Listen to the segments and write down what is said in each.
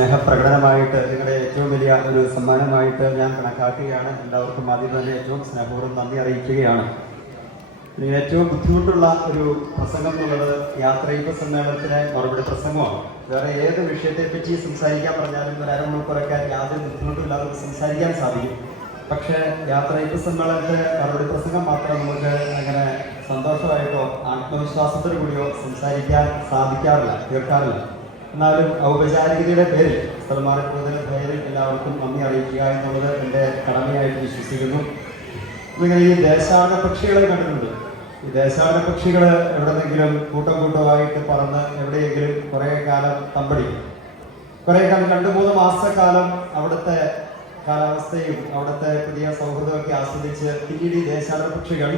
സ്നേഹപ്രകടനമായിട്ട് നിങ്ങളുടെ ഏറ്റവും വലിയ ഒരു സമ്മാനമായിട്ട് ഞാൻ കണക്കാക്കുകയാണ്. എല്ലാവർക്കും ആദ്യം തന്നെ ഏറ്റവും സ്നേഹപൂർവം നന്ദി അറിയിക്കുകയാണ്. ഇതിന് ഏറ്റവും ബുദ്ധിമുട്ടുള്ള ഒരു പ്രസംഗം എന്നുള്ളത് യാത്രയിപ്പ് സമ്മേളനത്തിലെ മറുപടി പ്രസംഗമാണ്. വേറെ ഏത് വിഷയത്തെ പറ്റി സംസാരിക്കാൻ പറഞ്ഞാലും ഒരു അരമണിക്കൂറൊക്കെ യാതൊരു ബുദ്ധിമുട്ടില്ലാതെ സംസാരിക്കാൻ സാധിക്കും. പക്ഷേ യാത്രയിപ്പ് സമ്മേളനത്തിലെ മറുപടി പ്രസംഗം മാത്രം നമുക്ക് അങ്ങനെ സന്തോഷമായിട്ടോ ആത്മവിശ്വാസത്തോടു കൂടിയോ സംസാരിക്കാൻ സാധിക്കാറില്ല കേൾക്കാറില്ല. എന്നാലും ഔപചാരികതയുടെ പേരിൽ സ്ഥലം പേരിൽ എല്ലാവർക്കും നന്ദി അറിയിക്കുക എന്നുള്ളത് എന്റെ കടമയായിട്ട് വിശ്വസിക്കുന്നു. നിങ്ങൾ ഈ ദേശാടന പക്ഷികളെ കണ്ടിട്ടുണ്ട്. ഈ ദേശാടന പക്ഷികൾ എവിടെന്നെങ്കിലും കൂട്ടം കൂട്ടമായിട്ട് പറന്ന് എവിടെയെങ്കിലും കുറേ കാലം തമ്പടിക്കും കുറേ കാലം രണ്ട് മൂന്ന് മാസക്കാലം അവിടുത്തെ കാലാവസ്ഥയും അവിടുത്തെ പുതിയ സൗഹൃദമൊക്കെ ആസ്വദിച്ച് പിന്നീട് ഈ ദേശാടന പക്ഷികൾ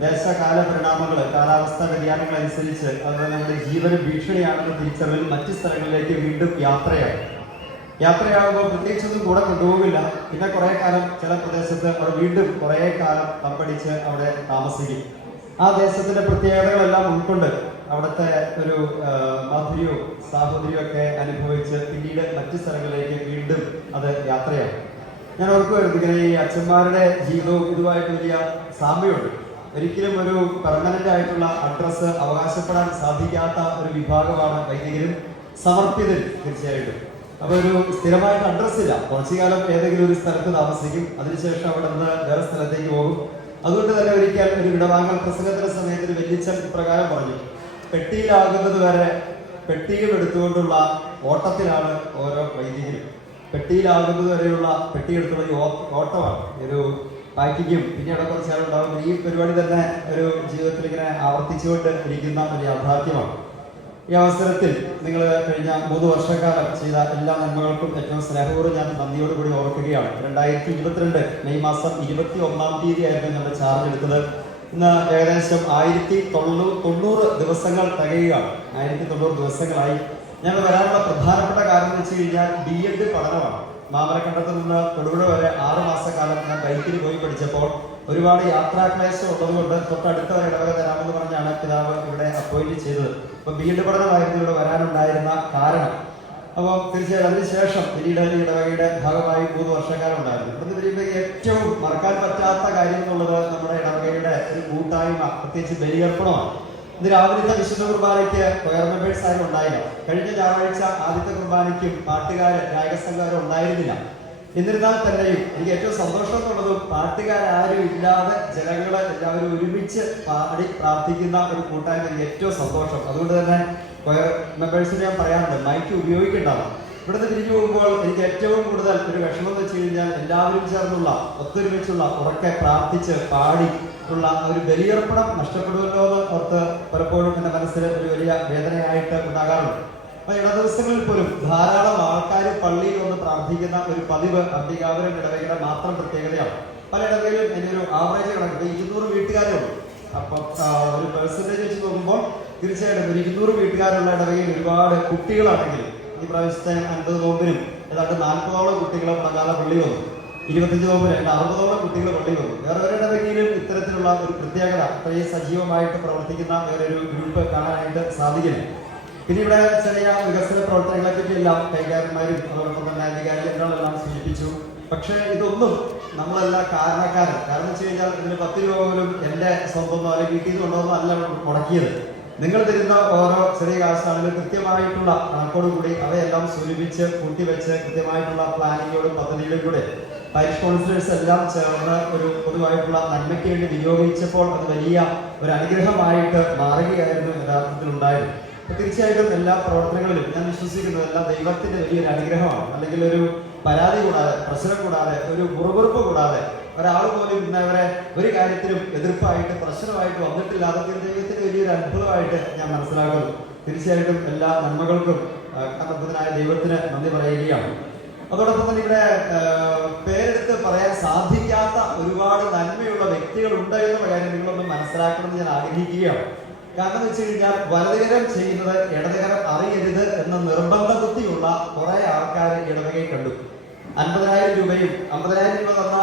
ദേശകാല പരിണാമങ്ങൾ കാലാവസ്ഥ വ്യതിയാനങ്ങൾ അനുസരിച്ച് അതുപോലെ നമ്മുടെ ജീവന് ഭീഷണിയാണെന്ന് തിരിച്ചറിവിൽ മറ്റ് സ്ഥലങ്ങളിലേക്ക് വീണ്ടും യാത്രയാണ് യാത്രയാകുമ്പോൾ പ്രത്യേകിച്ചൊന്നും കൂടെ കൊണ്ടുപോകില്ല. പിന്നെ കുറെ കാലം ചില പ്രദേശത്ത് അവിടെ വീണ്ടും കുറെ കാലം തമ്പടിച്ച് അവിടെ താമസിക്കും. ആ ദേശത്തിന്റെ പ്രത്യേകതകളെല്ലാം ഉൾക്കൊണ്ട് അവിടുത്തെ ഒരു മാധുര്യവും സാഹോദര്യവും ഒക്കെ അനുഭവിച്ച് പിന്നീട് മറ്റു സ്ഥലങ്ങളിലേക്ക് വീണ്ടും അത് യാത്രയാണ് ഞാൻ ഓർക്കുമായിരുന്നു ഇങ്ങനെ ഈ അച്ഛന്മാരുടെ ജീവിതവും ഇതുമായിട്ട് വലിയ സാമ്യമുണ്ട്. ഒരിക്കലും ഒരു പെർമനന്റ് ആയിട്ടുള്ള അഡ്രസ്സ് അവകാശപ്പെടാൻ സാധിക്കാത്ത ഒരു വിഭാഗമാണ് വൈദികരും സമർപ്പിതരും തീർച്ചയായിട്ടും. അപ്പൊ ഒരു സ്ഥിരമായിട്ട് അഡ്രസ് ഇല്ല. കുറച്ചു കാലം ഏതെങ്കിലും ഒരു സ്ഥലത്ത് താമസിക്കും. അതിനുശേഷം അവിടെ നിന്ന് വേറെ സ്ഥലത്തേക്ക് പോകും. അതുകൊണ്ട് തന്നെ ഒരിക്കൽ ഒരു വിടവാങ്ങൽ പ്രസംഗത്തിന്റെ സമയത്ത് ഒരു വല്യച്ഛൻ ഇപ്രകാരം പറഞ്ഞു. പെട്ടിയിലാകുന്നത് വരെ പെട്ടികൾ എടുത്തുകൊണ്ടുള്ള ഓട്ടത്തിലാണ് ഓരോ വൈദികരും. പെട്ടിയിലാകുന്നത് വരെയുള്ള പെട്ടി എടുത്തുള്ള ഓട്ടമാണ്. ഒരു പാക്കിക്കും പിന്നീട് കുറച്ച് നേരം ഉണ്ടാകും ഈ പരിപാടി തന്നെ ഒരു ജീവിതത്തിൽ ഇങ്ങനെ ആവർത്തിച്ചുകൊണ്ട് ഇരിക്കുന്ന ഒരു യാഥാർത്ഥ്യമാണ്. ഈ അവസരത്തിൽ നിങ്ങൾ കഴിഞ്ഞ മൂന്ന് വർഷക്കാലം ചെയ്ത എല്ലാ നന്മകൾക്കും ഏറ്റവും സ്നേഹപൂർവം ഞാൻ നന്ദിയോടുകൂടി ഓർക്കുകയാണ്. രണ്ടായിരത്തി ഇരുപത്തിരണ്ട് മെയ് മാസം ഇരുപത്തി ഒന്നാം തീയതി ആയിരുന്നു ഞങ്ങൾ ചാർജ് എടുത്തത്. ഇന്ന് ഏകദേശം ആയിരത്തി തൊള്ളൂ തൊണ്ണൂറ് ദിവസങ്ങൾ തികയുകയാണ്. ആയിരത്തി തൊണ്ണൂറ് ദിവസങ്ങളായി. ഞങ്ങൾ വരാനുള്ള പ്രധാനപ്പെട്ട കാരണം എന്ന് വെച്ച് കഴിഞ്ഞാൽ ബി എഡ് പഠനമാണ്. മാമരക്കണ്ടത്ത് നിന്ന് തൊടുപുഴ വരെ ആറു മാസക്കാലം ഞാൻ ബൈക്കിൽ പോയി പഠിച്ചപ്പോൾ ഒരുപാട് യാത്രാക്ലേശം ഉള്ളതുകൊണ്ട് തൊട്ടടുത്ത ഇടവക തരാമെന്ന് പറഞ്ഞാണ് പിതാവ് ഇവിടെ അപ്പോയിന്റ് ചെയ്തത്. അപ്പൊ ബി പഠനമായിരുന്നു ഇവിടെ വരാനുണ്ടായിരുന്ന കാരണം. അപ്പോൾ തീർച്ചയായും അതിനുശേഷം പിന്നീട് ഈ ഇടവകയുടെ ഭാഗമായി മൂന്ന് വർഷക്കാലം ഉണ്ടായിരുന്നു. ഇവിടുന്ന് വരുമ്പോൾ ഏറ്റവും മറക്കാൻ പറ്റാത്ത കാര്യം എന്നുള്ളത് നമ്മുടെ ഇടവകയുടെ ഒരു കൂട്ടായ്മ പ്രത്യേകിച്ച് ബലിയർപ്പണമാണ്. ഇന്ന് രാവിലത്തെ വിശുദ്ധ കുർബാനയ്ക്ക് മെമ്പേഴ്സ് ആരും ഉണ്ടായില്ല. കഴിഞ്ഞ ഞായറാഴ്ച ആദ്യത്തെ കുർബാനയ്ക്കും പാട്ടുകാരൻ ഗായകസംഘാരും ഉണ്ടായിരുന്നില്ല. എന്നിരുന്നാൽ തന്നെയും എനിക്ക് ഏറ്റവും സന്തോഷം എന്നുള്ളതും പാട്ടുകാരും ഇല്ലാതെ ജനങ്ങളെ എല്ലാവരും ഒരുമിച്ച് പാടി പ്രാർത്ഥിക്കുന്ന ഒരു കൂട്ടായ്മ എനിക്ക് ഏറ്റവും സന്തോഷം. അതുകൊണ്ട് തന്നെ കൊയർ മെമ്പേഴ്സിന് ഞാൻ പറയാറുണ്ട് മൈക്ക് ഉപയോഗിക്കേണ്ടതാണ് ഇവിടുന്ന് തിരിഞ്ഞു പോകുമ്പോൾ എനിക്ക് ഏറ്റവും കൂടുതൽ ഒരു വിഷമം എന്ന് വെച്ച് കഴിഞ്ഞാൽ എല്ലാവരും ചേർന്നുള്ള ഒത്തൊരുമിച്ചുള്ള ഉറക്കെ പ്രാർത്ഥിച്ച് പാടി ഉള്ള ഒരു ബലിയർപ്പണം നഷ്ടപ്പെടുമല്ലോ എന്ന് ഓർത്ത് പലപ്പോഴും എന്റെ മനസ്സിൽ ഒരു വലിയ വേദനയായിട്ട് ഉണ്ടാകാറുണ്ട്. അപ്പൊ ഇട ദിവസങ്ങളിൽ പോലും ധാരാളം ആൾക്കാർ പള്ളിയിൽ വന്ന് പ്രാർത്ഥിക്കുന്ന ഒരു പതിവ് അബ്ദികാപുരം ഇടവകയുടെ മാത്രം പ്രത്യേകതയാണ്. പല ഇടവകയിലും ഒരു ആവറേജ് കണക്ക് ഇരുന്നൂറ് വീട്ടുകാരേ ഉള്ളൂ. അപ്പം ഒരു പെർസെന്റേജ് വെച്ച് നോക്കുമ്പോൾ തീർച്ചയായിട്ടും ഒരു ഇരുന്നൂറ് വീട്ടുകാരുള്ള ഇടവകയിൽ ഒരുപാട് കുട്ടികളാണെങ്കിൽ ഈ പ്രാവശ്യത്തെ അൻപത് നോമ്പിനും ഏതാണ്ട് നാൽപ്പതോളം കുട്ടികളെ മുടങ്ങാതെ പള്ളി വന്നു. ഇരുപത്തഞ്ച് നോമ്പ് രണ്ട് അറുപതോളം കുട്ടികൾ പള്ളി വന്നു. വേറെ ഒരു ഇടവകയിലും ഇത്തരത്തിലുള്ള ഒരു പ്രത്യേകത അത്രയും സജീവമായിട്ട് പ്രവർത്തിക്കുന്ന വേറൊരു ഗ്രൂപ്പ് കാണാനായിട്ട് സാധിക്കില്ല. പിന്നെ ഇവിടെ ചെറിയ വികസന പ്രവർത്തനങ്ങളെ പറ്റി എല്ലാം കൈകാരന്മാരും അതോടൊപ്പം തന്നെ അധികാരികളെല്ലാം സൂചിപ്പിച്ചു. പക്ഷേ ഇതൊന്നും നമ്മളല്ല കാരണക്കാരൻ. കാരണം വെച്ച് കഴിഞ്ഞാൽ ഇതിന് പത്ത് രൂപ പോലും എന്റെ സ്വന്തമോ അല്ലെങ്കിൽ വീട്ടിൽ നിന്ന് കൊണ്ടുവന്നോ അല്ല മുടക്കിയത്. നിങ്ങൾ തരുന്ന ഓരോ ചെറിയ കാശാണെങ്കിൽ കൃത്യമായിട്ടുള്ള കണക്കോടുകൂടി അവയെല്ലാം സ്വരൂപിച്ച് കൂട്ടിവെച്ച് കൃത്യമായിട്ടുള്ള പ്ലാനിങ്ങോടും പദ്ധതിയിലും കൂടെ പാരിഷ് സ്പോൺസേഴ്സ് എല്ലാം ചേർന്ന് ഒരു പൊതുവായിട്ടുള്ള നന്മയ്ക്ക് വേണ്ടി വിനിയോഗിച്ചപ്പോൾ അത് വലിയ ഒരു അനുഗ്രഹമായിട്ട് മാറുകയായിരുന്നു യഥാർത്ഥത്തിൽ ഉണ്ടായത്. തീർച്ചയായിട്ടും എല്ലാ പ്രവർത്തനങ്ങളിലും ഞാൻ വിശ്വസിക്കുന്നത് എല്ലാം ദൈവത്തിന്റെ വലിയൊരു അനുഗ്രഹമാണ്. അല്ലെങ്കിൽ ഒരു പരാതി കൂടാതെ പ്രശ്നം കൂടാതെ ഒരു മുറുകുറുപ്പ് കൂടാതെ ഒരാൾ പോലും ഇന്നവരെ ഒരു കാര്യത്തിലും എതിർപ്പായിട്ട് പ്രശ്നമായിട്ട് വന്നിട്ടില്ല അതൊക്കെ ദൈവത്തിന്റെ വലിയൊരു അത്ഭുതമായിട്ട് ഞാൻ മനസ്സിലാക്കുന്നു. തീർച്ചയായിട്ടും എല്ലാ നന്മകൾക്കും കർത്തനായ ദൈവത്തിന് നന്ദി പറയുകയാണ്. അതോടൊപ്പം തന്നെ ഇവിടെ പേരെടുത്ത് പറയാൻ സാധിക്കാത്ത ഒരുപാട് നന്മയുള്ള വ്യക്തികളുണ്ട് എന്നുള്ള കാര്യം നിങ്ങളൊന്ന് മനസ്സിലാക്കണമെന്ന് ഞാൻ ആഗ്രഹിക്കുകയാണ്. കാരണം വെച്ച് കഴിഞ്ഞാൽ വലതുകരം ചെയ്യുന്നത് ഇടതുകരം അറിയരുത് എന്ന നിർബന്ധ ബുദ്ധിയുള്ള കുറെ ആൾക്കാർ ഇടവകയിൽ കണ്ടു. അൻപതിനായിരം രൂപയും അമ്പതിനായിരം രൂപ തന്ന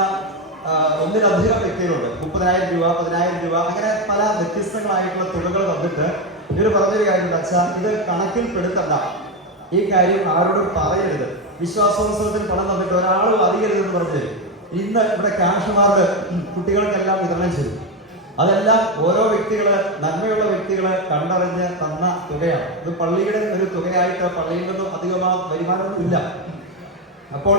ഒന്നിലധികം വ്യക്തികളുണ്ട്. മുപ്പതിനായിരം രൂപ പതിനായിരം രൂപ അങ്ങനെ പല വ്യത്യസ്തങ്ങളായിട്ടുള്ള തുകകൾ തന്നിട്ട് ഇവർ പറഞ്ഞൊരു കാര്യമുണ്ട്. അച്ഛാ ഇത് കണക്കിൽ പെടുത്തണ്ട. ഈ കാര്യം ആരോടും പറയരുത്. വിശ്വാസോത്സവത്തിൽ പണം തന്നിട്ട് ഒരാളും അറിയരുതെന്ന് പറഞ്ഞ് ഇന്ന് ഇവിടെ ക്യാഷുമാരുടെ കുട്ടികൾക്കെല്ലാം വിതരണം ചെയ്തു. അതെല്ലാം ഓരോ വ്യക്തികൾ നന്മയുള്ള വ്യക്തികൾ കണ്ടറിഞ്ഞ് തന്ന തുകയാണ്. ഇത് പള്ളിയുടെ ഒരു തുകയായിട്ട് പള്ളിയിൽ നിന്നും അധികമാ വരുമാനമൊന്നുമില്ല. അപ്പോൾ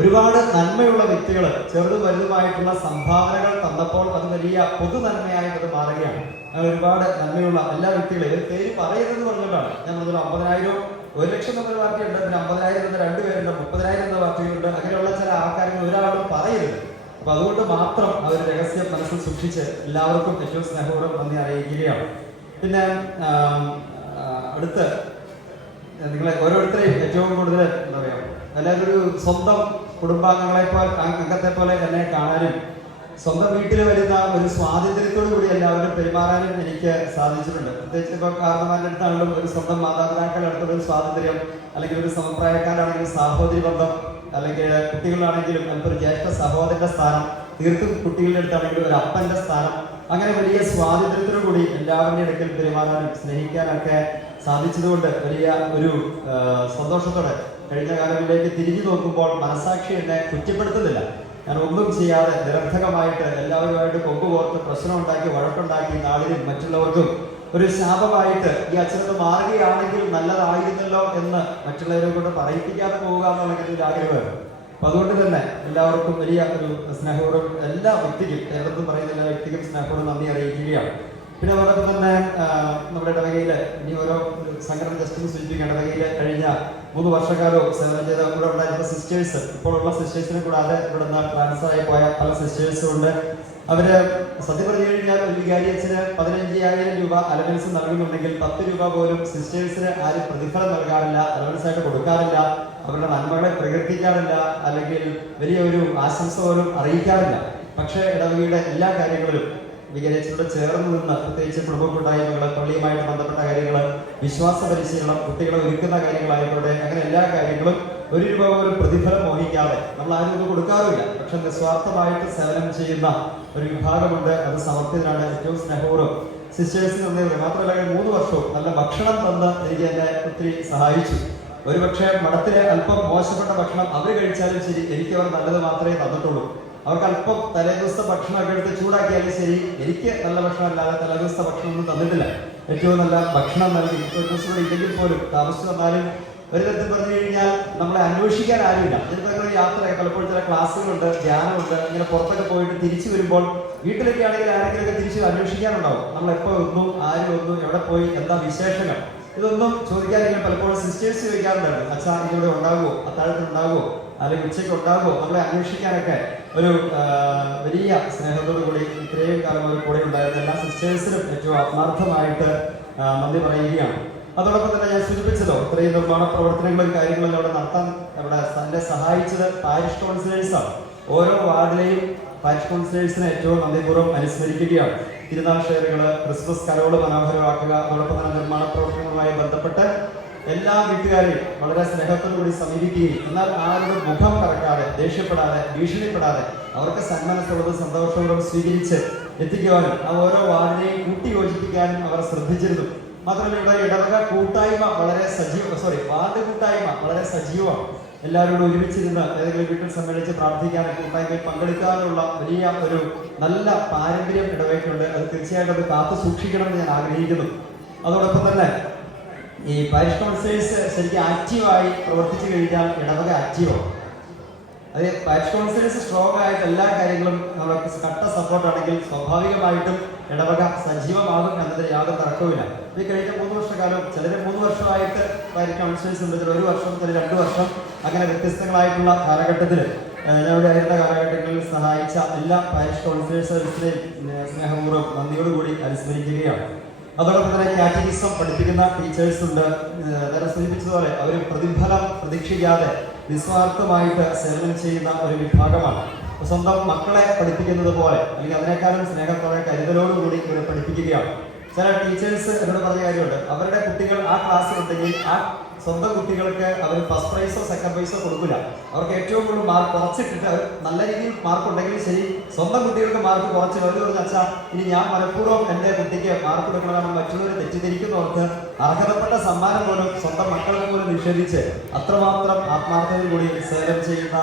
ഒരുപാട് നന്മയുള്ള വ്യക്തികൾ ചെറുതും വലുതുമായിട്ടുള്ള സംഭാവനകൾ തന്നപ്പോൾ അത് വലിയ പൊതു നന്മയായിട്ട് അത് മാറുകയാണ്. ഒരുപാട് നന്മയുള്ള എല്ലാ വ്യക്തികളും ഇത് പേര് പറയുന്നത് പറഞ്ഞിട്ടാണ് ഞാൻ പറഞ്ഞത് അമ്പതിനായിരം ഒരു ലക്ഷം എന്ന പാർട്ടിയുണ്ട് പിന്നെ അമ്പതിനായിരം എന്ന രണ്ടുപേരുണ്ട് മുപ്പതിനായിരം എന്ന പാർട്ടിയുണ്ട് അങ്ങനെയുള്ള ചില ആൾക്കാരും ഒരാളും പറയരുത്. അപ്പൊ അതുകൊണ്ട് മാത്രം അവർ രഹസ്യം മനസ്സിൽ സൂക്ഷിച്ച് എല്ലാവർക്കും ഏറ്റവും സ്നേഹപൂർവം നന്ദി അറിയിക്കുകയാണ്. പിന്നെ അടുത്ത് നിങ്ങളെ ഓരോരുത്തരെയും ഏറ്റവും കൂടുതൽ എന്താ പറയുക എല്ലാവരും ഒരു സ്വന്തം കുടുംബാംഗങ്ങളെ പോലെ അംഗത്തെ പോലെ എന്നെ കാണാനും സ്വന്തം വീട്ടിൽ വരുന്ന ഒരു സ്വാതന്ത്ര്യത്തോടു കൂടി എല്ലാവരും പെരുമാറാനും എനിക്ക് സാധിച്ചിട്ടുണ്ട്. പ്രത്യേകിച്ച് ഇപ്പോൾ കാരണമാരുടെ അടുത്താണെങ്കിലും ഒരു സ്വന്തം മാതാപിതാക്കളുടെ അടുത്തുള്ള ഒരു സ്വാതന്ത്ര്യം അല്ലെങ്കിൽ ഒരു സമപ്രായക്കാരാണെങ്കിലും സാഹോദര്യ ബന്ധം അല്ലെങ്കിൽ കുട്ടികളാണെങ്കിലും ഒരു ജ്യേഷ്ഠ സഹോദരന്റെ സ്ഥാനം തീർത്തും കുട്ടികളുടെ അടുത്താണെങ്കിലും ഒരു അപ്പന്റെ സ്ഥാനം അങ്ങനെ വലിയ സ്വാതന്ത്ര്യത്തോടു കൂടി എല്ലാവരുടെ അടുക്കൽ പെരുമാറാനും സ്നേഹിക്കാനൊക്കെ സാധിച്ചതുകൊണ്ട് വലിയ ഒരു സന്തോഷത്തോടെ കഴിഞ്ഞ കാലങ്ങളിലേക്ക് തിരിഞ്ഞു നോക്കുമ്പോൾ മനസാക്ഷി എന്നെ കുറ്റപ്പെടുത്തുന്നില്ല. ഞാൻ ഒന്നും ചെയ്യാതെ നിരർത്ഥകമായിട്ട് എല്ലാവരുമായിട്ട് കൊമ്പുകോർത്ത് പ്രശ്നമുണ്ടാക്കി വഴക്കുണ്ടാക്കി നാടിനും മറ്റുള്ളവർക്കും ഒരു ശാപമായിട്ട് ഈ അച്ഛനത് മാറുകയാണെങ്കിൽ നല്ലതായിരുന്നല്ലോ എന്ന് മറ്റുള്ളവരെ കൊണ്ട് പറയിപ്പിക്കാതെ പോവുക എന്നുള്ള ഒരു ആഗ്രഹമായിരുന്നു അപ്പൊ അതുകൊണ്ട് തന്നെ എല്ലാവർക്കും വലിയ ഒരു സ്നേഹപൂർവം എല്ലാ വ്യക്തിക്കും കേരളത്തിൽ പറയുന്ന എല്ലാ വ്യക്തിക്കും സ്നേഹപൂർവം നന്ദി അറിയിക്കുകയാണ്. പിന്നെ അതോടൊപ്പം തന്നെ നമ്മുടെ ഇടവകയിൽ ഇനി ഓരോ സംഘടന ജസ്റ്റിസ് ഒന്ന് ഇടവകയിൽ കഴിഞ്ഞ മൂന്ന് വർഷക്കാലവും സേവനം ചെയ്ത കൂടെ ഉണ്ടായിരുന്ന സിസ്റ്റേഴ്സ് ഇപ്പോഴുള്ള സിസ്റ്റേഴ്സിനെ കൂടാതെ ഇവിടെ നിന്ന് ട്രാൻസ്ഫർ ആയി പോയ പല സിസ്റ്റേഴ്സും ഉണ്ട്. അവർ സത്യം പറഞ്ഞു കഴിഞ്ഞാൽ ഒരു വികാരി അച്ഛന് പതിനഞ്ചായിരം രൂപ അലവൻസ് നൽകുന്നുണ്ടെങ്കിൽ പത്ത് രൂപ പോലും സിസ്റ്റേഴ്സിന് ആരും പ്രതിഫലം നൽകാറില്ല അലവൻസ് ആയിട്ട് കൊടുക്കാറില്ല അവരുടെ നന്മകളെ പ്രകീർത്തിക്കാറില്ല അല്ലെങ്കിൽ വലിയ ഒരു ആശംസ പോലും അറിയിക്കാറില്ല. പക്ഷേ ഇടവകയുടെ എല്ലാ കാര്യങ്ങളിലും വികാരിയച്ചനോട് ചേർന്ന് നിന്ന് പ്രത്യേകിച്ച് കുടുംബ കൂട്ടായ്മകൾ പള്ളിയുമായിട്ട് ബന്ധപ്പെട്ട കാര്യങ്ങൾ വിശ്വാസ പരിശീലനം കുട്ടികളെ ഒരുക്കുന്ന കാര്യങ്ങളായിക്കോട്ടെ അങ്ങനെ എല്ലാ കാര്യങ്ങളും ഒരു രൂപ ഒരു പ്രതിഫലം മോഹിക്കാതെ നമ്മൾ ആരും കൊടുക്കാറില്ല പക്ഷെ നിസ്വാർത്ഥമായിട്ട് സേവനം ചെയ്യുന്ന ഒരു വിഭാഗമുണ്ട്. അത് സമർപ്പിതനാണ് ഏറ്റവും സ്നേഹപൂർവം. സിസ്റ്റേഴ്സിന് നന്ദി മാത്രമല്ല മൂന്ന് വർഷവും നല്ല ഭക്ഷണം തന്ന് എനിക്ക് എന്നെ ഒത്തിരി സഹായിച്ചു. ഒരുപക്ഷെ മഠത്തിലെ അല്പം മോശപ്പെട്ട ഭക്ഷണം അവർ കഴിച്ചാലും ശരി എനിക്ക് അവർ നല്ലത് മാത്രമേ തന്നിട്ടുള്ളൂ. അവർക്ക് അല്പം തലേദിവസത്തെ ഭക്ഷണമൊക്കെ എടുത്ത് ചൂടാക്കിയാലും ശരി. എനിക്ക് നല്ല ഭക്ഷണം അല്ലാതെ തലേദിവസത്തെ ഭക്ഷണം ഒന്നും തന്നിട്ടില്ല. ഏറ്റവും നല്ല ഭക്ഷണം നൽകി. ഒരു ദിവസം കൂടെ ഇല്ലെങ്കിൽ പോലും താമസിച്ചു വന്നാലും ഒരു തരത്തിൽ പറഞ്ഞു കഴിഞ്ഞാൽ നമ്മളെ അന്വേഷിക്കാൻ ആരുമില്ല. ഇതിനൊക്കെ ഒരു യാത്ര പലപ്പോഴും ചില ക്ലാസ്സുകളുണ്ട് ധ്യാനമുണ്ട്. ഇങ്ങനെ പുറത്തൊക്കെ പോയിട്ട് തിരിച്ചു വരുമ്പോൾ വീട്ടിലൊക്കെ ആണെങ്കിൽ ആരെങ്കിലുമൊക്കെ തിരിച്ച് അന്വേഷിക്കാനുണ്ടാവും നമ്മൾ എപ്പോൾ ഒന്നും ആരും ഒന്നും എവിടെ പോയി എന്താ വിശേഷങ്ങൾ? ഇതൊന്നും ചോദിക്കാനെങ്കിലും പലപ്പോഴും സിസ്റ്റേഴ്സ് ചോദിക്കാറുണ്ടായിരുന്നു അച്ഛാ ഇതിവിടെ ഉണ്ടാകുമോ അത്താഴത്തിൽ ഉണ്ടാകുമോ അല്ലെങ്കിൽ ഉച്ചയ്ക്ക് ഉണ്ടാകുമോ നമ്മളെ അന്വേഷിക്കാനൊക്കെ ഒരു വലിയ സ്നേഹത്തോടു കൂടി ഇത്രയും കാലം അവർ കൂടെ ഉണ്ടായിരുന്ന എല്ലാ സിസ്റ്റേഴ്സിനും ഏറ്റവും ആത്മാർത്ഥമായിട്ട് നന്ദി പറയുകയാണ്. അതോടൊപ്പം തന്നെ ഞാൻ സൂചിപ്പിച്ചതോ ഇത്രയും നിർമ്മാണ പ്രവർത്തനങ്ങളും കാര്യങ്ങളും അവിടെ നടത്താൻ അവിടെ തന്നെ സഹായിച്ചത് പാരിഷ് കൗൺസിലേഴ്സാണ് ഓരോ വാർഡിലെയും പാരിഷ് കൗൺസിലേഴ്സിനെ ഏറ്റവും നന്ദിപൂർവം അനുസ്മരിക്കുകയാണ്. തിരുനാൾ ക്രിസ്മസ് കലകൾ മനോഹരമാക്കുക അതോടൊപ്പം തന്നെ നിർമ്മാണ പ്രവർത്തനങ്ങളുമായി ബന്ധപ്പെട്ട് എല്ലാ വീട്ടുകാരെയും വളരെ സ്നേഹത്തോടുകൂടി സമീപിക്കുകയും എന്നാൽ ആരുടെ മുഖം കറക്കാതെ ദേഷ്യപ്പെടാതെ ഭീഷണിപ്പെടാതെ അവർക്ക് സന്മനസ്സുള്ളത് സന്തോഷപൂർവം സ്വീകരിച്ച് എത്തിക്കുവാനും ആ ഓരോ വാർഡിനെയും കൂട്ടി യോജിപ്പിക്കാനും അവർ ശ്രദ്ധിച്ചിരുന്നു. മാത്രമല്ല ഇവിടെ ഇടവക കൂട്ടായ്മ വളരെ സജീവ സോറി വാർഡ് കൂട്ടായ്മ വളരെ സജീവമാണ്. എല്ലാവരോടും ഒരുമിച്ചിരുന്ന് ഏതെങ്കിലും വീട്ടിൽ സമ്മേളിച്ച് പ്രാർത്ഥിക്കാനും കൂട്ടായ്മയിൽ പങ്കെടുക്കാനുള്ള വലിയ ഒരു നല്ല പാരമ്പര്യം ഇടവയ്ക്കുണ്ട് അത് തീർച്ചയായിട്ടും അത് കാത്തു സൂക്ഷിക്കണമെന്ന് ഞാൻ ആഗ്രഹിക്കുന്നു. അതോടൊപ്പം തന്നെ ഈ പാരിഷ് കൗൺസിലേഴ്സ് ശരിക്കും ആക്റ്റീവായി പ്രവർത്തിച്ചു കഴിഞ്ഞാൽ ഇടവക ആക്റ്റീവാണ് അത് പാരിഷ് കൗൺസിലേഴ്സ് സ്ട്രോങ് ആയിട്ട് എല്ലാ കാര്യങ്ങളും നമുക്ക് കട്ട സപ്പോർട്ട് ആണെങ്കിൽ സ്വാഭാവികമായിട്ടും ഇടവക സജീവമാകും എന്നതിൽ യാതൊരു തർക്കവുമില്ല. ഈ കഴിഞ്ഞ മൂന്ന് വർഷക്കാലം ചിലര് മൂന്ന് വർഷമായിട്ട് പാരിഷ് കൗൺസിലേഴ്സ് ഉണ്ട് ചിലർ ഒരു വർഷം ചില രണ്ട് വർഷം അങ്ങനെ വ്യത്യസ്തങ്ങളായിട്ടുള്ള കാലഘട്ടത്തിൽ. ഞങ്ങളുടെ ആയിരുന്ന കാലഘട്ടങ്ങളിൽ സഹായിച്ച എല്ലാ പാരിഷ് കൗൺസിലേഴ്സ് സ്നേഹപൂർവം നന്ദിയോടുകൂടി അനുസ്മരിക്കുകയാണ്. അതോടൊപ്പം തന്നെ കാറ്റഗിസം പഠിപ്പിക്കുന്ന ടീച്ചേഴ്സ് ഉണ്ട്. നേരെ സൂചിപ്പിച്ചതുപോലെ അവർ പ്രതിഫലം പ്രതീക്ഷിക്കാതെ നിസ്വാർത്ഥമായിട്ട് സേവനം ചെയ്യുന്ന ഒരു വിഭാഗമാണ്. സ്വന്തം മക്കളെ പഠിപ്പിക്കുന്നത് പോലെ അല്ലെങ്കിൽ അതിനേക്കാളും സ്നേഹത്തോടെ കരുതലോടുകൂടി ഇവരെ പഠിപ്പിക്കുകയാണ്. ചില ടീച്ചേഴ്സ് എന്നോട് പറഞ്ഞ കാര്യമുണ്ട്. അവരുടെ കുട്ടികൾ ആ ക്ലാസ്സിൽ ഉണ്ടെങ്കിൽ ആ സ്വന്തം കുട്ടികൾക്ക് അവർ ഫസ്റ്റ് പ്രൈസോ സെക്കൻഡ് പ്രൈസോ കൊടുക്കില്ല അവർക്ക് ഏറ്റവും കൂടുതൽ മാർക്ക് കുറച്ചിട്ടിട്ട് അവർ നല്ല രീതിയിൽ മാർക്ക് ഉണ്ടെങ്കിൽ ശരി. സ്വന്തം കുട്ടികൾക്ക് മാർക്ക് കുറച്ചിട്ട് അവർ പറഞ്ഞു അച്ഛാ ഇനി ഞാൻ മനഃപൂർവം എന്റെ കുട്ടിക്ക് മാർക്ക് കൊടുക്കണമെന്ന് മറ്റുള്ളവർ തെറ്റിദ്ധരിക്കുന്നവർക്ക് അർഹതപ്പെട്ട സമ്മാനം പോലും സ്വന്തം മക്കളെ പോലും നിഷേധിച്ച് അത്രമാത്രം ആത്മാർത്ഥതയിൽ കൂടി സേവനം ചെയ്യുന്ന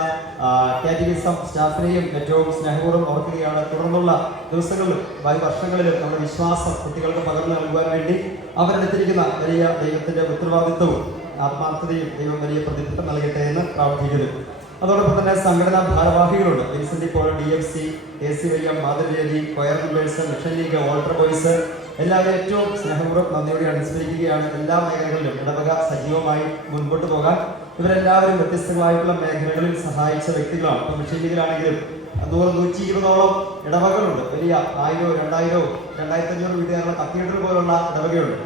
കാറ്റഗറിസം സ്റ്റാഫിനെയും ഏറ്റവും സ്നേഹപൂർവം ഓർക്കുകയാണ്. തുടർന്നുള്ള ദിവസങ്ങളിലും വരും വർഷങ്ങളിലും നമ്മുടെ വിശ്വാസം കുട്ടികൾക്ക് പകർന്നു നൽകുവാൻ വേണ്ടി അവരെടുത്തിരിക്കുന്ന വലിയ ദൈവത്തിന്റെ ഉത്തരവാദിത്വവും ആത്മാർത്ഥതയും ദൈവം വലിയ പ്രതിഫലം നൽകട്ടെ എന്ന് പ്രാർത്ഥിക്കുന്നു. അതോടൊപ്പം തന്നെ സംഘടനാ ഭാരവാഹികളുണ്ട്. Vincent Paul D F C A C Y M മാതൃരേരി choir members mission league altar boys എല്ലാവരും ഏറ്റവും സ്നേഹപൂർവം നന്ദിയോടെ അനുസ്മരിക്കുകയാണ്. എല്ലാ മേഖലകളിലും ഇടവക സജീവമായി മുൻപോട്ട് പോകാൻ ഇവരെല്ലാവരും വ്യത്യസ്തമായിട്ടുള്ള മേഖലകളിൽ സഹായിച്ച വ്യക്തികളാണ്. ഇപ്പൊ മിഷൻ ലീഗിലാണെങ്കിലും നൂറ് നൂറ്റി ഇരുപതോളം ഇടവകളുണ്ട്. വലിയ ആയിരോ രണ്ടായിരോ രണ്ടായിരത്തി അഞ്ഞൂറ് വീട്ടുകാരുടെ കത്തീഡ്രൽ പോലുള്ള ഇടവകയുണ്ട്.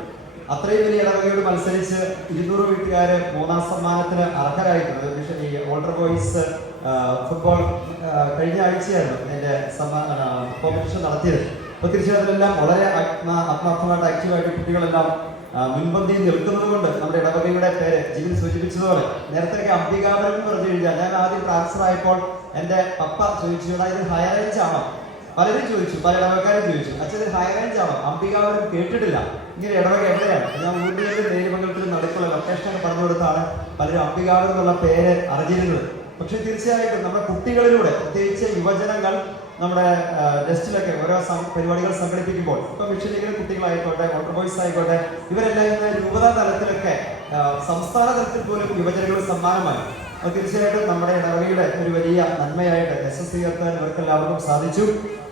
അത്രയും വലിയ ഇടവകയോട് മത്സരിച്ച് ഇരുന്നൂറ് വീട്ടുകാര് മൂന്നാം സമ്മാനത്തിന് അർഹരായിട്ടുണ്ട്. മിഷൻ ഈ ഓൾഡർ ബോയ്സ് ഫുട്ബോൾ കഴിഞ്ഞ ആഴ്ചയായിരുന്നു അതിന്റെ സമ്മാന കോമ്പറ്റീഷൻ നടത്തിയത്. അപ്പൊ തീർച്ചയായിട്ടും വളരെ ആത്മ- ആത്മാർത്ഥമായിട്ട് ആക്റ്റീവായിട്ട് കുട്ടികളെല്ലാം മുൻപന്തിയിൽ നിൽക്കുന്നത് കൊണ്ട് നമ്മുടെ ഇടവകയുടെ പേര് ജിവിൻ സൂചിപ്പിച്ചതുപോലെ നേരത്തെ അംബികാപുരം എന്ന് പറഞ്ഞു കഴിഞ്ഞാൽ ഞാൻ ആദ്യം ട്രാൻസ്ഫർ ആയപ്പോൾ എന്റെ പപ്പ ചോദിച്ചു ഇത് ഹയർ റേഞ്ച് ആണോ? പലരും ചോദിച്ചു പല ഇടവക്കാരും ചോദിച്ചു അച്ഛൻ ഹയർ റേഞ്ച് ആണോ? അംബികാവരും കേട്ടിട്ടില്ല. ഇങ്ങനെ ഇടവക എവിടെയാണ് ഞാൻ ഊട്ടിയിലും നെയ്മംഗലത്തിലും നടക്കുള്ള ലൊക്കേഷൻ പറഞ്ഞു കൊടുത്താണ് പലരും അംബികാവർ എന്നുള്ള പേര് അറിഞ്ഞിരുന്നത്. പക്ഷെ തീർച്ചയായിട്ടും നമ്മുടെ കുട്ടികളിലൂടെ പ്രത്യേകിച്ച് യുവജനങ്ങൾ നമ്മുടെ ടെസ്റ്റിലൊക്കെ ഓരോ പരിപാടികൾ സംഘടിപ്പിക്കുമ്പോൾ ഇപ്പൊ മിഷൻ ലീഗിലെ കുട്ടികളായിക്കോട്ടെ വോട്ടർ ബോയ്സ് ആയിക്കോട്ടെ ഇവരെല്ലാം ഇന്ന് രൂപതാ തലത്തിലൊക്കെ സംസ്ഥാന തലത്തിൽ പോലും യുവജനങ്ങൾ സമ്മാനമായി. അപ്പോൾ തീർച്ചയായിട്ടും നമ്മുടെ ഇടവകയുടെ ഒരു വലിയ നന്മയായിട്ട് എസ് എസ് ഉയർത്താൻ ഇവർക്ക് സാധിച്ചു.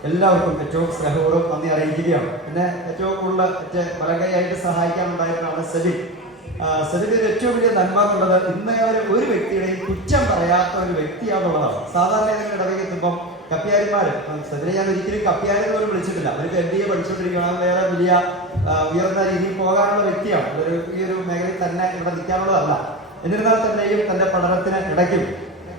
എല്ലാവർക്കും ഏറ്റവും സ്നേഹപൂർവം നന്ദി അറിയിക്കുകയാണ്. പിന്നെ ഏറ്റവും കൂടുതൽ മറ്റേ വലകൈയായിട്ട് സഹായിക്കാനുണ്ടായിരുന്നതാണ് സെബിന്റെ ഏറ്റവും വലിയ നന്മ എന്നുള്ളത് ഇന്ന് ഒരു വ്യക്തിയുടെയും കുറ്റം പറയാത്ത ഒരു വ്യക്തിയാണെന്നുള്ളതാണ് സാധാരണ ഇതിന് ഇടവകയിൽ എത്തുമ്പം കപ്പ്യാരിമാര് സെബിനെ ഞാൻ ഒരിക്കലും കപ്പ്യാരി പോലും വിളിച്ചിട്ടില്ല. അവർക്ക് എം ബി എ പഠിച്ചുകൊണ്ടിരിക്കുകയാണ് വേറെ വലിയ ഉയർന്ന രീതിയിൽ പോകാനുള്ള വ്യക്തിയാണ്. ഒരു ഈ ഒരു മേഖലയിൽ തന്നെ ഇവിടെ നിൽക്കാനുള്ളതല്ല. എന്നിരുന്നാൽ തന്നെയും തന്റെ പഠനത്തിന് ഇടയ്ക്കും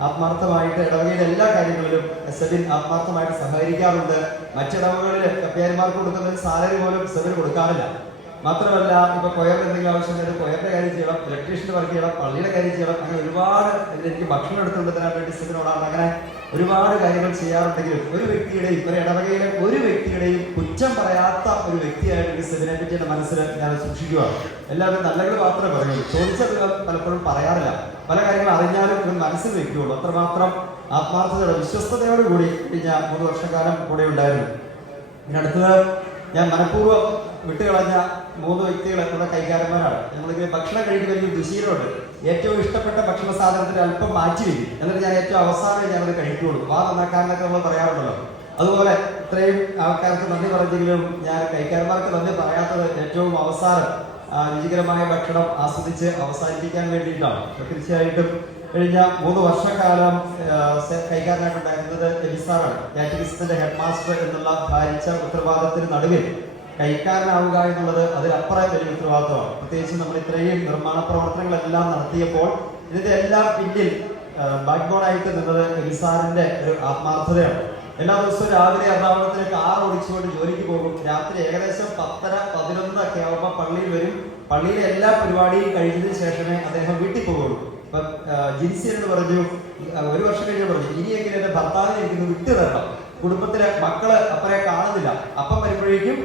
ആത്മാർത്ഥമായിട്ട് ഇടവകയിലെ എല്ലാ കാര്യങ്ങളിലും സെബിൻ ആത്മാർത്ഥമായിട്ട് സഹകരിക്കാറുണ്ട്. മറ്റിടവകളിൽ കപ്പ്യാരിമാർക്ക് കൊടുക്കുന്ന സാലറി പോലും സെബിൻ കൊടുക്കാറില്ല. മാത്രമല്ല ഇപ്പൊ കൊയറിന് എന്തെങ്കിലും ആവശ്യം വരും കൊയറിന്റെ കാര്യം ചെയ്യണം ഇലക്ട്രീഷ്യന്റെ വർക്ക് ചെയ്യണം പള്ളിയുടെ കാര്യം ചെയ്യണം അങ്ങനെ ഒരുപാട് എനിക്ക് ഭക്ഷണം എടുത്തുകൊണ്ട് വേണ്ടി സെബിനോടാണ് അങ്ങനെ ഒരുപാട് കാര്യങ്ങൾ ചെയ്യാറുണ്ടെങ്കിലും ഒരു വ്യക്തിയുടെയും ഒരു ഇടവകയിലെ ഒരു വ്യക്തിയുടെയും കുറ്റം പറയാത്ത ഒരു വ്യക്തിയായിട്ട് സെബിനെ പറ്റി എന്റെ മനസ്സിൽ ഞാൻ സൂക്ഷിക്കുകയാണ് എല്ലാവരും നല്ലത് മാത്രമേ പറയൂ. ചോദിച്ചത് പലപ്പോഴും പറയാറില്ല. പല കാര്യങ്ങൾ അറിഞ്ഞാലും ഇവർ മനസ്സിൽ വെക്കുകയുള്ളൂ അത്രമാത്രം ആത്മാർത്ഥതയോടെ വിശ്വസ്തയോട് കൂടി ഞാൻ മൂന്ന് വർഷക്കാലം കൂടെ ഉണ്ടായിരുന്നു. ഇതിനടുത്തത് ഞാൻ മനഃപൂർവം വിട്ടുകളഞ്ഞ മൂന്ന് വ്യക്തികൾ നമ്മുടെ കൈകാരന്മാരാണ്. നമ്മളിങ്ങനെ ഭക്ഷണം കഴിക്കുന്ന ഒരു ദുശീലമുണ്ട് ഏറ്റവും ഇഷ്ടപ്പെട്ട ഭക്ഷണ സാധനത്തിന് അല്പം മാറ്റി വയ്ക്കും. എന്നിട്ട് ഞാൻ ഏറ്റവും അവസാനം ഞാനത് കഴിക്കുകയുള്ളൂ വാ നന്നാക്കാനൊക്കെ നമ്മൾ പറയാറുണ്ടല്ലോ. അതുപോലെ ഇത്രയും ആൾക്കാർക്ക് നന്ദി പറഞ്ഞെങ്കിലും ഞാൻ കൈക്കാരന്മാർക്ക് നന്ദി പറയാത്തത് ഏറ്റവും അവസാനം രുചികരമായ ഭക്ഷണം ആസ്വദിച്ച് അവസാനിപ്പിക്കാൻ വേണ്ടിയിട്ടാണ്. തീർച്ചയായിട്ടും കഴിഞ്ഞ മൂന്ന് വർഷക്കാലം കൈകാരനായിട്ടുണ്ടായിരുന്നത് എലിസാറാണ്. കാറ്റഗിസത്തിന്റെ ഹെഡ് മാസ്റ്റർ എന്നുള്ള ഭാരിച്ച ഉത്തരവാദിത്തത്തിന് നടുവിൽ കൈക്കാരനാവുക എന്നുള്ളത് അതിലപ്പുറം വലിയ ഉത്തരവാദിത്തമാണ്. പ്രത്യേകിച്ച് നമ്മൾ ഇത്രയും നിർമ്മാണ പ്രവർത്തനങ്ങളെല്ലാം നടത്തിയപ്പോൾ ഇതിന്റെ എല്ലാം പിന്നിൽ ബാക്ക്ബോൺ ആയിട്ട് നിന്നത് എലിസാറിന്റെ ഒരു ആത്മാർത്ഥതയാണ്. എല്ലാ ദിവസവും രാവിലെ എറണാകുളത്തിന് കാർ ഓടിച്ചുകൊണ്ട് ജോലിക്ക് പോകും. രാത്രി ഏകദേശം പത്തര പതിനൊന്ന് ഒക്കെ ആവുമ്പോൾ പള്ളിയിൽ വരും. പള്ളിയിലെ എല്ലാ പരിപാടിയും കഴിഞ്ഞതിന് ശേഷമേ അദ്ദേഹം വീട്ടിൽ പോകുള്ളൂ. ഇപ്പം ജിൻസി എന്ന് പറഞ്ഞു ഒരു വർഷം കഴിഞ്ഞ് പറഞ്ഞു ഇനിയെങ്കിലും എന്റെ ഭർത്താവിനെ എനിക്കൊന്ന് വിട്ടു തരണം കുടുംബത്തിലെ മക്കൾ അപ്പറെ കാണുന്നില്ല. അപ്പം വരുമ്പോഴേക്കും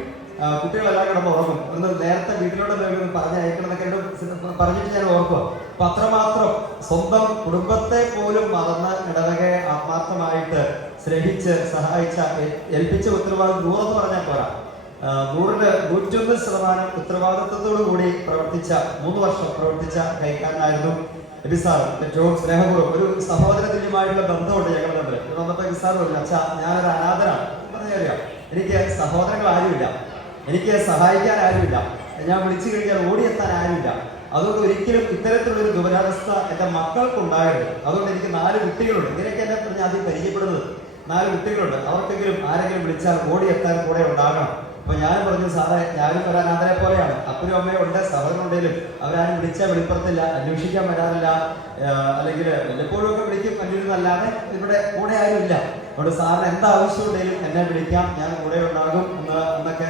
കുട്ടികളെല്ലാം കിടന്ന് ഉറങ്ങും. ഒന്ന് നേരത്തെ വീട്ടിലോട്ട് പറഞ്ഞയക്കണം എന്നൊക്കെ പറഞ്ഞിട്ട് ഞാൻ ഓർക്കുക അപ്പൊ അത്രമാത്രം സ്വന്തം കുടുംബത്തെ പോലും മറന്ന് ഇടവകയെ ആത്മാർത്ഥമായിട്ട് സ്നേഹിച്ച് സഹായിച്ച ഏൽപ്പിച്ച ഉത്തരവാദിത്വം നൂറെന്ന് പറഞ്ഞാൽ പോരാ. നൂറിന് നൂറ്റൊന്ന് ശതമാനം ഉത്തരവാദിത്വത്തോടു കൂടി പ്രവർത്തിച്ച മൂന്ന് വർഷം പ്രവർത്തിച്ച കൈക്കാരനായിരുന്നു എബിസാർ ഏറ്റവും സ്നേഹപൂർവം. ഒരു സഹോദര തുല്യമായിട്ടുള്ള ബന്ധമുണ്ട് ഞങ്ങൾ തമ്മിൽ. ഇത് വന്നപ്പോ എബിസാർ പറഞ്ഞു അച്ഛാ ഞാനൊരു അനാഥനാണ്. പറഞ്ഞറിയാം എനിക്ക് സഹോദരങ്ങൾ ആരുമില്ല എനിക്ക് സഹായിക്കാൻ ആരുമില്ല. ഞാൻ വിളിച്ചു കഴിഞ്ഞാൽ ഓടിയെത്താൻ ആരുമില്ല. അതുകൊണ്ട് ഒരിക്കലും ഇത്തരത്തിലുള്ള ഒരു ദുരവസ്ഥ എന്റെ മക്കൾക്ക് ഉണ്ടാകരുത് അതുകൊണ്ട് എനിക്ക് നാല് കുട്ടികളുണ്ട്. ഇങ്ങനെയൊക്കെ എന്നെ പറഞ്ഞാൽ ആദ്യം പരിചയപ്പെടുന്നത്. നാല് കുട്ടികളുണ്ട്. അവർക്കെങ്കിലും ആരെങ്കിലും വിളിച്ചാൽ ഓടി എത്താൻ കൂടെ ഉണ്ടാകണം. അപ്പൊ ഞാൻ പറഞ്ഞു സാറേ ഞാനും ഒരു പോലെയാണ്. അപ്പനും അമ്മയും ഉണ്ട് സഹോദരനുണ്ടെങ്കിലും അവരാരും വിളിച്ചാൽ വെളിപ്പുറത്തില്ല അന്വേഷിക്കാൻ വരാറില്ല. അല്ലെങ്കിൽ വല്ലപ്പോഴും ഒക്കെ വിളിക്കും. കണ്ടിരുന്നല്ലാതെ ഇവിടെ കൂടെ ആരും ഇല്ല അതുകൊണ്ട് സാറിന് എന്താവശ്യം ഉണ്ടെങ്കിലും എന്നെ വിളിക്കാം. ഞാൻ കൂടെ ഉണ്ടാകും എന്ന് എന്നൊക്കെ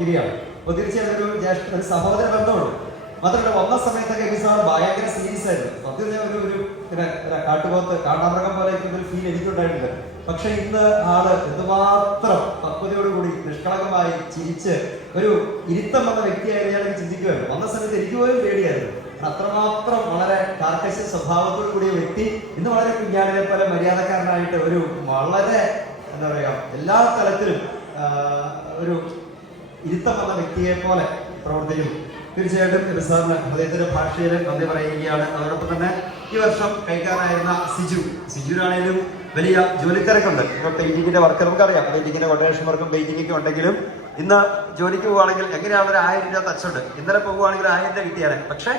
ഓർമ്മിക്കുകയാണ് അപ്പൊ തീർച്ചയായിട്ടും ജ്യേഷ്ഠ ഒരു സഹോദര ബന്ധമുണ്ട്. മാത്രമല്ല വന്ന സമയത്തൊക്കെ എപ്പിസോഡ് ഭയങ്കര സീരിയസ് ആയിരുന്നു. സത്യം ഞാൻ ഒരു ഒരു കാട്ടുപോത്ത് കാണ്ടാമൃഗം പോലെ ഒരു ഫീൽ എനിക്കുണ്ടായിട്ടില്ല. പക്ഷെ ഇന്ന് ആൾ എന്തുമാത്രം പക്വതയോടുകൂടി നിഷ്കളങ്കമായി ചിരിച്ച് ഒരു ഇരുത്തം വന്ന വ്യക്തിയായിരുന്നു ഞാൻ ചിന്തിക്കുമായിരുന്നു. വന്ന സമയത്ത് എനിക്ക് പോലും പേടിയായിരുന്നു. അത്രമാത്രം വളരെ കാർക്കശ സ്വഭാവത്തോടു കൂടിയ വ്യക്തി ഇന്ന് വളരെ കുഞ്ഞാടിനെ പോലെ മര്യാദക്കാരനായിട്ട് ഒരു വളരെ എന്താ പറയുക എല്ലാ തലത്തിലും ഒരു ഇരുത്തം വന്ന വ്യക്തിയെ പോലെ പ്രവർത്തിക്കുന്നു തീർച്ചയായിട്ടും ഇത് സാറിന് അദ്ദേഹത്തിന്റെ ഭാഷയിൽ നന്ദി പറയുകയാണ്. അതോടൊപ്പം തന്നെ ഈ വർഷം കഴിക്കാനായിരുന്ന സിജു. സിജുവിനാണേലും വലിയ ജോലിത്തിരക്കുണ്ട്. ഇപ്പോൾ പെയിന്റിങ്ങിന്റെ വർക്ക് നമുക്കറിയാം. പെയിന്റിങ്ങിന്റെ കൊട്ടേഷൻ വർക്കും പെയിന്റിങ്ങൊക്കെ ഉണ്ടെങ്കിലും ഇന്ന് ജോലിക്ക് പോവുകയാണെങ്കിൽ എങ്ങനെയാണ് ഒരു ആയിരം രൂപ തച്ചുണ്ട് ഇന്നലെ പോകുവാണെങ്കിൽ ആയിരം രൂപ കിട്ടിയാൽ പക്ഷേ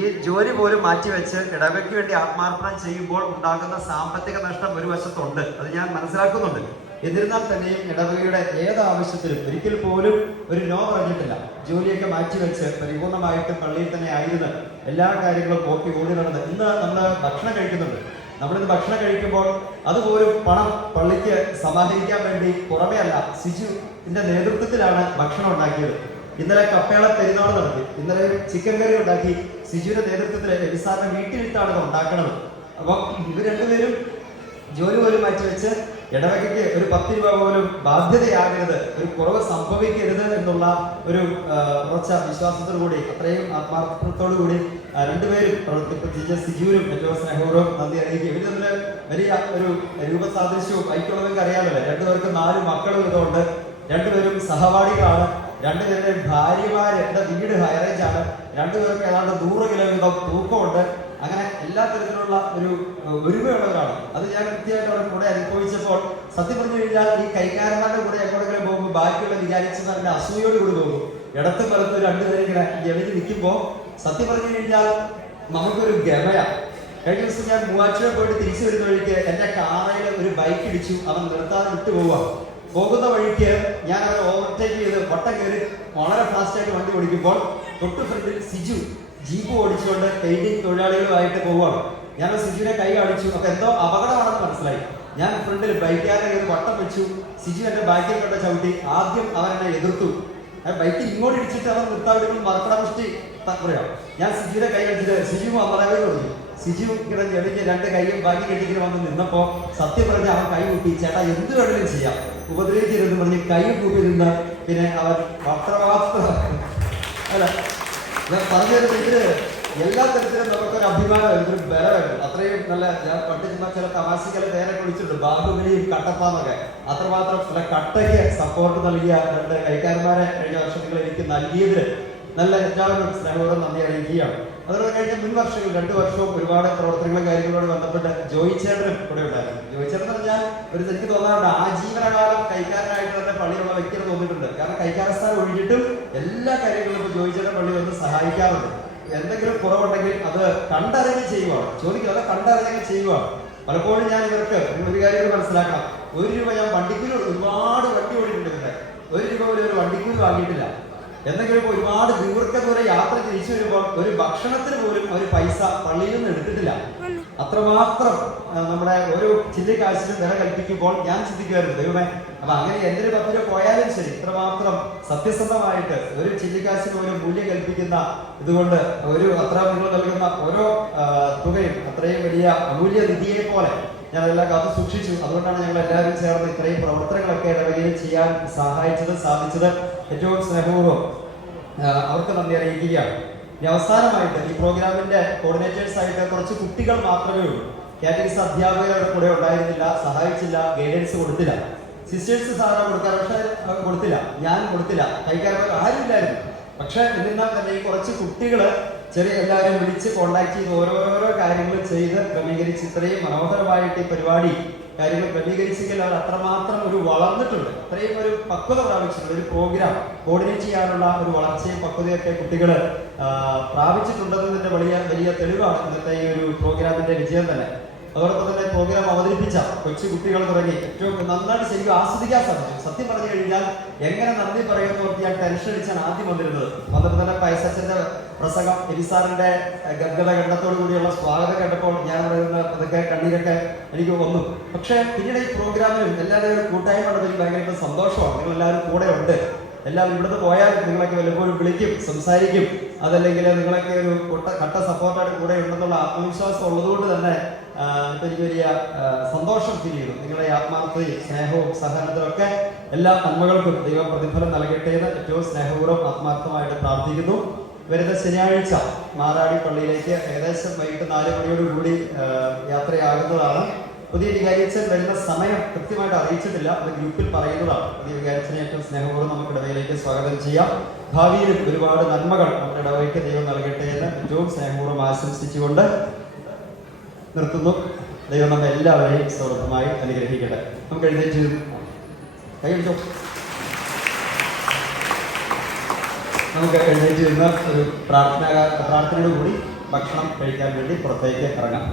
ഈ ജോലി പോലും മാറ്റിവെച്ച് ഇടവയ്ക്ക് വേണ്ടി ആത്മാർപ്പണം ചെയ്യുമ്പോൾ ഉണ്ടാകുന്ന സാമ്പത്തിക നഷ്ടം ഒരു വശത്തുണ്ട്. അത് ഞാൻ മനസ്സിലാക്കുന്നുണ്ട്. എന്നിരുന്നാൽ തന്നെയും ഇടവകയുടെ ഏത് ആവശ്യത്തിലും ഒരിക്കൽ പോലും ഒരു നോ പറഞ്ഞിട്ടില്ല. ജോലിയൊക്കെ മാറ്റിവെച്ച് പരിപൂർണമായിട്ട് പള്ളിയിൽ തന്നെ ആയിരുന്നു എല്ലാ കാര്യങ്ങളും പോക്കി ഓടി നടന്ന് ഇന്ന് നമ്മൾ ഭക്ഷണം കഴിക്കുന്നുണ്ട്. നമ്മളിന്ന് ഭക്ഷണം കഴിക്കുമ്പോൾ അതുപോലും പണം പള്ളിക്ക് സമാഹരിക്കാൻ വേണ്ടി പുറമേ അല്ല സിജുവിന്റെ നേതൃത്വത്തിലാണ് ഭക്ഷണം ഉണ്ടാക്കിയത്. ഇന്നലെ കപ്പേള പെരുന്നാൾ നടത്തി. ഇന്നലെ ചിക്കൻ കറി ഉണ്ടാക്കി സിജുവിന്റെ നേതൃത്വത്തിൽ എലിസാറിന്റെ വീട്ടിലിട്ടാണ് ഉണ്ടാക്കണത്. അപ്പം ഇവർ രണ്ടുപേരും ജോലി പോലും മാറ്റിവെച്ച് ഇടവകയ്ക്ക് ഒരു പത്ത് രൂപ പോലും ബാധ്യതയാകരുത് ഒരു കുറവ് സംഭവിക്കരുത് എന്നുള്ള ഒരു ഉറച്ച വിശ്വാസത്തോടുകൂടി അത്രയും ആത്മാർത്ഥത്തോടുകൂടി രണ്ടുപേരും പ്രവർത്തിപ്പിച്ച സിജുവിനും ഏറ്റവും സ്നേഹപൂർവം നന്ദി അറിയിക്കും ഇവർ തമ്മിൽ വലിയ ഒരു രൂപസാദൃശ്യവും ഐക്യമുള്ളവർക്ക് അറിയാമല്ലോ. രണ്ടുപേർക്ക് നാല് മക്കളും ഇതുകൊണ്ട്. രണ്ടുപേരും സഹപാഠികളാണ്. രണ്ടുപേരുടെ ഭാര്യമാര് വീട് ഹൈറേഞ്ച് ആണ്. രണ്ടുപേർക്ക് ഏതാണ്ട് നൂറ് കിലോമീറ്റർ തൂക്കമുണ്ട്. അങ്ങനെ എല്ലാ തരത്തിലുള്ള ഒരു ഒരുമയുള്ള ഒരുമയുള്ളവരാണ്. അത് ഞാൻ കൃത്യമായിട്ട് അവരുടെ കൂടെ അനുഭവിച്ചപ്പോൾ സത്യം പറഞ്ഞു കഴിഞ്ഞാൽ ഈ കൈകാരന്മാരുടെ കൂടെ എങ്ങോട്ടെങ്കിലും പോകുമ്പോൾ ബാക്കിയുള്ള വിചാരിച്ചവരുടെ അസൂയോട് കൂടി പോകും ഇടത്തും വലത്ത് രണ്ടുപേരും ഇങ്ങനെ എഴുതി നിൽക്കുമ്പോൾ സത്യം പറഞ്ഞു കഴിഞ്ഞാൽ നമുക്കൊരു ഗമയാണ് കഴിഞ്ഞ ദിവസം ഞാൻ മൂവാറ്റുപുഴ പോയിട്ട് തിരിച്ചു വരുന്ന വഴിക്ക് എന്റെ കാറയിൽ ഒരു ബൈക്ക് ഇടിച്ചു. അവൻ നിർത്താതെ വിട്ടു പോവുക. പോകുന്ന വഴിക്ക് ഞാൻ അവരെ ഓവർടേക്ക് ചെയ്ത് വട്ടം കയറി വളരെ ഫാസ്റ്റായിട്ട് വണ്ടി ഓടിക്കുമ്പോൾ തൊട്ട് ഫ്രണ്ടിൽ സിജു ജീപ്പ് ഓടിച്ചുകൊണ്ട് പെയിന്റിംഗ് തൊഴിലാളികളുമായിട്ട് പോവുകയാണ്. ഞാൻ സിജുവിനെ കൈ കാണിച്ചു. അപ്പൊ എന്തോ അപകടമാണെന്ന് മനസ്സിലായി. ഞാൻ ഫ്രണ്ടിൽ ബൈക്കാരെ കയറി വട്ടം വെച്ചു. സിജു എന്റെ ബാക്കിൽ കണ്ട ചവിട്ടി ആദ്യം അവൻ എന്നെ എതിർത്തു. ബൈക്ക് ഇങ്ങോട്ട് ഇടിച്ചിട്ട് അവൻ നിർത്താവിടെങ്കിൽ മറക്കടമുഷ്ടി പറയാം. ഞാൻ സിജുവിനെ കൈ അടിച്ചിട്ട് സിജു അമ്മറാവേ കൊടുത്തു സിജു ഇങ്ങനെ ഞെളിഞ്ഞ് രണ്ട് കൈയും ബാക്കി കെട്ടിങ്ങനെ വന്ന് നിന്നപ്പോ സത്യം പറഞ്ഞ് അവൻ കൈ കൂട്ടി ചേട്ടാ എന്ത് വേണമെങ്കിലും ചെയ്യാം. ഉപദ്രവിക്കരുതെന്ന് പറഞ്ഞ് കൈ കൂട്ടി നിന്ന് പിന്നെ അവൻ പത്രവാസ്ത്ര അല്ല ഞാൻ പറഞ്ഞത് ഇതിന് എല്ലാ തരത്തിലും നമുക്കൊരു അഭിമാനം ഇതൊരു ബലമാണ് അത്രയും നല്ല ഞാൻ പണ്ട് ചില തമാശകളെ പേരെ വിളിച്ചിട്ടുണ്ട്. ബാഹുബലിയും കട്ടപ്പാന്നൊക്കെ. അത്രമാത്രം ചില കട്ടയ്ക്ക് സപ്പോർട്ട് നൽകിയ രണ്ട് കൈക്കാരന്മാരെ കഴിഞ്ഞ വർഷത്തിൽ എനിക്ക് നൽകിയതിന് നല്ല എല്ലാവരും സ്നേഹപൂർവം നന്ദി അറിയിക്കുകയാണ്. അതുപോലെ കഴിഞ്ഞ മുൻ വർഷങ്ങൾ രണ്ടു വർഷവും ഒരുപാട് പ്രവർത്തനങ്ങളും കാര്യങ്ങളോട് ബന്ധപ്പെട്ട് ജോയി ചേട്ടനും കൂടെ ഉണ്ടായിരുന്നു. ജോയി ചേട്ടൻ പറഞ്ഞാൽ ഒരു എനിക്ക് തോന്നാറുണ്ട്. ആജീവനകാലം കൈക്കാരനായിട്ട് തന്നെ പള്ളിയുള്ള വ്യക്തിയെ തോന്നിയിട്ടുണ്ട്. കാരണം കൈക്കാരസ്ഥാനം ഒഴിഞ്ഞിട്ടും എല്ലാ കാര്യങ്ങളും ജോയി ചേട്ടൻ പള്ളി വന്ന് സഹായിക്കാറുണ്ട്. എന്തെങ്കിലും കുറവുണ്ടെങ്കിൽ അത് കണ്ടറിഞ്ഞ് ചെയ്യുവാണ്. ചോദിക്കുക അത് കണ്ടറിഞ്ഞ് ചെയ്യുവാണ്. പലപ്പോഴും ഞാൻ ഇവർക്ക് ഒരു കാര്യം മനസ്സിലാക്കാം. ഒരു രൂപ ഞാൻ വണ്ടിക്കൂലി ഒരുപാട് വണ്ടി ഓടിയിട്ടുണ്ട് ഇവിടെ ഒരു രൂപ ഒരു വണ്ടിക്കൂലി വാങ്ങിയിട്ടില്ല. എന്തെങ്കിലും ഒരുപാട് ദീർഘദൂര യാത്ര തിരിച്ചു വരുമ്പോൾ ഒരു ഭക്ഷണത്തിന് പോലും ഒരു പൈസ പള്ളിയിൽ നിന്ന് എടുത്തിട്ടില്ല. അത്രമാത്രം നമ്മുടെ ഓരോ ചില്ലിക്കാശിനും വില കൽപ്പിക്കുമ്പോൾ ഞാൻ ചിന്തിക്കുമായിരുന്നു ദൈവമേ അപ്പൊ അങ്ങനെ എന്തിനു പത്ത് പോയാലും ശരി. ഇത്രമാത്രം സത്യസന്ധമായിട്ട് ഒരു ചില്ലിക്കാശിന് ഒരു മൂല്യം കൽപ്പിക്കുന്ന ഇതുകൊണ്ട് ഒരു അത്ര നിങ്ങൾ നൽകുന്ന ഓരോ തുകയും അത്രയും വലിയ അമൂല്യ നിധിയെ പോലെ ഞാൻ അതെല്ലാം കാത്തു സൂക്ഷിച്ചു. അതുകൊണ്ടാണ് ഞങ്ങൾ എല്ലാവരും ചേർന്ന് ഇത്രയും പ്രവർത്തനങ്ങളൊക്കെ ഇടവകയിൽ ചെയ്യാൻ സഹായിച്ചത് സാധിച്ചത്. ഏറ്റവും സ്നേഹപൂർവം അവർക്ക് നന്ദി അറിയിക്കുകയാണ്. ഇനി അവസാനമായിട്ട് ഈ പ്രോഗ്രാമിന്റെ കോർഡിനേറ്റേഴ്സ് ആയിട്ട് കുറച്ച് കുട്ടികൾ മാത്രമേ ഉള്ളൂ. കാറ്റഗറീസ് അധ്യാപകരുടെ കൂടെ ഉണ്ടായിരുന്നില്ല സഹായിച്ചില്ല ഗൈഡൻസ് കൊടുത്തില്ല. സിസ്റ്റേഴ്സ് സാധാരണ കൊടുക്കാൻ പക്ഷേ കൊടുത്തില്ല. ഞാൻ കൊടുത്തില്ല. കൈകാര്യം ആരുമില്ലായിരുന്നു പക്ഷേ എന്നിരുന്നാൽ തന്നെ ഈ കുറച്ച് കുട്ടികൾ ചെറിയ എല്ലാവരും വിളിച്ച് കോണ്ടാക്ട് ചെയ്ത് ഓരോരോ കാര്യങ്ങൾ ചെയ്ത് ക്രമീകരിച്ച് ഇത്രയും മനോഹരമായിട്ട് ഈ പരിപാടി കാര്യങ്ങൾ ക്രമീകരിച്ചെങ്കിൽ അവർ അത്രമാത്രം ഒരു വളർന്നിട്ടുണ്ട്. അത്രയും ഒരു പക്വത പ്രാപിച്ചിട്ടുണ്ട്. ഒരു പ്രോഗ്രാം കോർഡിനേറ്റ് ചെയ്യാനുള്ള ഒരു വളർച്ചയും പക്വതയൊക്കെ കുട്ടികൾ പ്രാപിച്ചിട്ടുണ്ടെന്നതിന്റെ വലിയ വലിയ തെളിവാണ് ഇന്നത്തെ ഈ ഒരു പ്രോഗ്രാമിന്റെ വിജയം തന്നെ. അതോടൊപ്പം തന്നെ പ്രോഗ്രാം അവതരിപ്പിച്ച കൊച്ചു കുട്ടികൾ തുടങ്ങി ഏറ്റവും നന്നായിട്ട് ശരിക്കും ആസ്വദിക്കാൻ സാധിച്ചു. സത്യം പറഞ്ഞു കഴിഞ്ഞാൽ എങ്ങനെ നന്ദി പറയുന്നവർക്ക് ഞാൻ ടെൻഷൻ അടിച്ചാണ് ആദ്യം വന്നിരുന്നത്. വന്നപ്പോൾ തന്നെ പൈസച്ചന്റെ പ്രസംഗം എലിസാറിന്റെ ഗദ്ഗത ഗണ്ഡത്തോടു കൂടിയുള്ള സ്വാഗതം കേട്ടപ്പോൾ ഞാൻ പറയുന്ന അതൊക്കെ കണ്ണീരൊക്കെ എനിക്ക് വന്നു. പക്ഷേ പിന്നീട് ഈ പ്രോഗ്രാമിലും എല്ലാവരും കൂട്ടായ്മ ഉള്ളത് എനിക്ക് ഭയങ്കര സന്തോഷമാണ്. നിങ്ങൾ എല്ലാവരും കൂടെ ഉണ്ട്. എല്ലാവരും ഇവിടുന്ന് പോയാൽ നിങ്ങളൊക്കെ വല്ലപ്പോഴും വിളിക്കും സംസാരിക്കും. അതല്ലെങ്കിൽ നിങ്ങളൊക്കെ ഒരു കൊട്ട കട്ട സപ്പോർട്ടായിട്ട് കൂടെ ഉണ്ടെന്നുള്ള ആത്മവിശ്വാസം ഉള്ളതുകൊണ്ട് തന്നെ എനിക്ക് വലിയ സന്തോഷം ഫീൽ ചെയ്തു നിങ്ങളുടെ ആത്മാർത്ഥതയും സ്നേഹവും സഹനത്തിലും ഒക്കെ എല്ലാ നന്മകൾക്കും ദൈവം പ്രതിഫലം നൽകട്ടെ എന്ന് ഏറ്റവും സ്നേഹപൂർവം ആത്മാർത്ഥമായിട്ട് പ്രാർത്ഥിക്കുന്നു. വരുന്ന ശനിയാഴ്ച മാറാടി പള്ളിയിലേക്ക് ഏകദേശം വൈകിട്ട് നാല് മണിയോടുകൂടി യാത്രയാകുന്നതാണ്. പുതിയ വികാരിച്ചൻ വരുന്ന സമയം കൃത്യമായിട്ട് അറിയിച്ചിട്ടില്ല. അത് ഗ്രൂപ്പിൽ പറയുന്നതാണ്. പുതിയ വികാരിച്ചനെ ഏറ്റവും സ്നേഹപൂർവം നമുക്ക് ഇടവയിലേക്ക് സ്വാഗതം ചെയ്യാം. ഭാവിയിലും ഒരുപാട് നന്മകൾ നമ്മുടെ ഇടവയ്ക്ക് ദൈവം നൽകട്ടെ എന്ന് ഏറ്റവും സ്നേഹപൂർവം ആശംസിച്ചുകൊണ്ട് നിർത്തുന്നു. ദൈവം നമ്മെ എല്ലാവരെയും സമൃദ്ധമായി അനുഗ്രഹിക്കട്ടെ. നമുക്ക് എഴുന്നേറ്റ് കൈ പിടിച്ചോ. നമുക്ക് എഴുന്നേറ്റ് നിന്ന് ഒരു പ്രാർത്ഥന പ്രാർത്ഥനയോടുകൂടി ഭക്ഷണം കഴിക്കാൻ വേണ്ടി പുറത്തേക്ക് ഇറങ്ങാം.